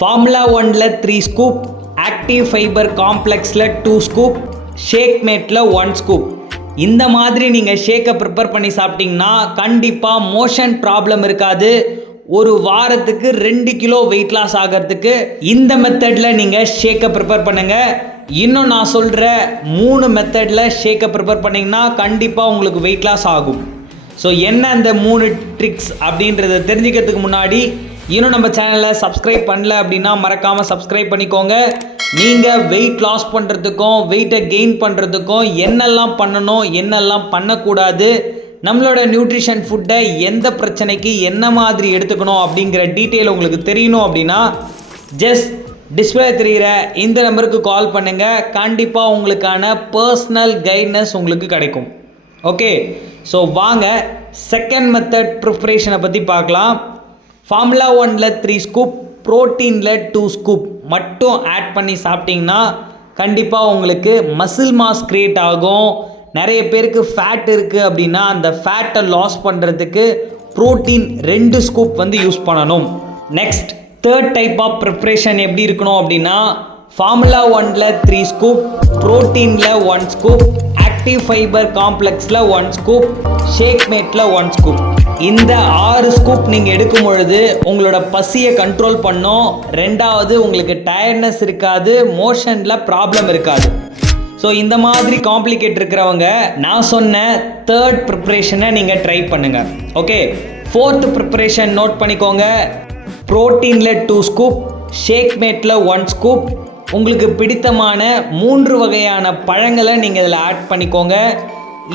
Formula 1ல 3 scoop, active fibre காம்ப்ளெக்ஸில் 2 scoop, shake மேட்டில் 1 ஸ்கூப். இந்த மாதிரி நீங்கள் ஷேக்கை ப்ரிப்பேர் பண்ணி சாப்பிட்டீங்கன்னா கண்டிப்பாக மோஷன் ப்ராப்ளம் இருக்காது. ஒரு வாரத்துக்கு 2 கிலோ வெயிட் லாஸ் ஆகிறதுக்கு இந்த மெத்தடில் நீங்கள் ஷேக்கை ப்ரிப்பேர் பண்ணுங்கள். இன்னும் நான் சொல்கிற 3 மெத்தடில் ஷேக்கை ப்ரிப்பேர் பண்ணிங்கன்னா கண்டிப்பாக உங்களுக்கு வெயிட் லாஸ் ஆகும். ஸோ என்ன அந்த 3 ட்ரிக்ஸ் அப்படின்றத தெரிஞ்சுக்கிறதுக்கு முன்னாடி இன்னும் நம்ம சேனலை சப்ஸ்கிரைப் பண்ணல அப்படின்னா மறக்காமல் சப்ஸ்கிரைப் பண்ணிக்கோங்க. நீங்கள் வெயிட் லாஸ் பண்ணுறதுக்கும் வெயிட்டை கெயின் பண்ணுறதுக்கும் என்னெல்லாம் பண்ணணும் என்னெல்லாம் பண்ணக்கூடாது, நம்மளோட நியூட்ரிஷன் ஃபுட்டை எந்த பிரச்சனைக்கு என்ன மாதிரி எடுத்துக்கணும் அப்படிங்கிற டீட்டெயில் உங்களுக்கு தெரியணும் அப்படின்னா ஜஸ்ட் டிஸ்பிளே தெரிகிற இந்த நம்பருக்கு கால் பண்ணுங்கள். கண்டிப்பாக உங்களுக்கான பர்சனல் கைட்னஸ் உங்களுக்கு கிடைக்கும். ஓகே, ஸோ வாங்க செகண்ட் மெத்தட் ப்ரிப்ரேஷனை பற்றி பார்க்கலாம். ஃபார்முலா 1ல 3 ஸ்கூப், ப்ரோட்டீனில் 2 ஸ்கூப் மட்டும் ஆட் பண்ணி சாப்பிட்டிங்கன்னா கண்டிப்பாக உங்களுக்கு மசில் மாஸ் க்ரியேட் ஆகும். நிறைய பேருக்கு ஃபேட் இருக்குது அப்படின்னா அந்த ஃபேட்டை லாஸ் பண்ணுறதுக்கு ப்ரோட்டீன் 2 ஸ்கூப் யூஸ் பண்ணணும். Next third type of preparation எப்படி இருக்கணும் அப்படின்னா ஃபார்முலா 1ல 3 ஸ்கூப், ப்ரோட்டீனில் 1 ஸ்கூப், ஆக்டிவ் ஃபைபர் காம்ப்ளெக்ஸில் 1 ஸ்கூப், ஷேக் மேட்டில் 1 ஸ்கூப். இந்த 6 ஸ்கூப் நீங்கள் எடுக்கும் பொழுது உங்களோட பசியை கண்ட்ரோல் பண்ணும். ரெண்டாவது உங்களுக்கு டயர்ட்னஸ் இருக்காது, மோஷனில் ப்ராப்ளம் இருக்காது. ஸோ இந்த மாதிரி காம்ப்ளிகேட் இருக்கிறவங்க நான் சொன்ன தேர்ட் ப்ரிப்ரேஷனை நீங்கள் ட்ரை பண்ணுங்கள். ஓகே, ஃபோர்த் ப்ரிப்ரேஷன் நோட் பண்ணிக்கோங்க. ப்ரோட்டீனில் 2 ஸ்கூப், ஷேக் மேட்டில் 1 ஸ்கூப். உங்களுக்கு பிடித்தமான 3 வகையான பழங்களை நீங்கள் இதில் ஆட் பண்ணிக்கோங்க.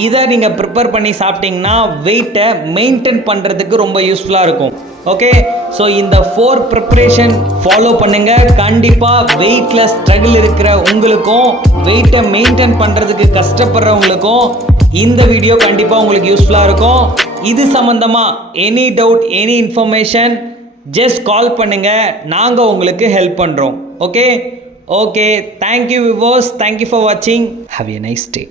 இதை நீங்கள் ப்ரிப்பேர் பண்ணி சாப்பிட்டிங்கன்னா வெயிட்டை மெயின்டைன் பண்ணுறதுக்கு ரொம்ப யூஸ்ஃபுல்லாக இருக்கும். ஓகே, ஸோ இந்த 4 ப்ரிப்ரேஷன் ஃபாலோ பண்ணுங்கள். கண்டிப்பாக வெயிட்டில் ஸ்ட்ரகிள் இருக்கிற உங்களுக்கும் வெயிட்டை மெயின்டைன் பண்ணுறதுக்கு கஷ்டப்படுறவங்களுக்கும் இந்த வீடியோ கண்டிப்பாக உங்களுக்கு யூஸ்ஃபுல்லாக இருக்கும். இது சம்மந்தமாக any doubt, any information just call பண்ணுங்கள், நாங்கள் உங்களுக்கு ஹெல்ப் பண்ணுறோம். Okay, thank you viewers, thank you for watching, have a nice day.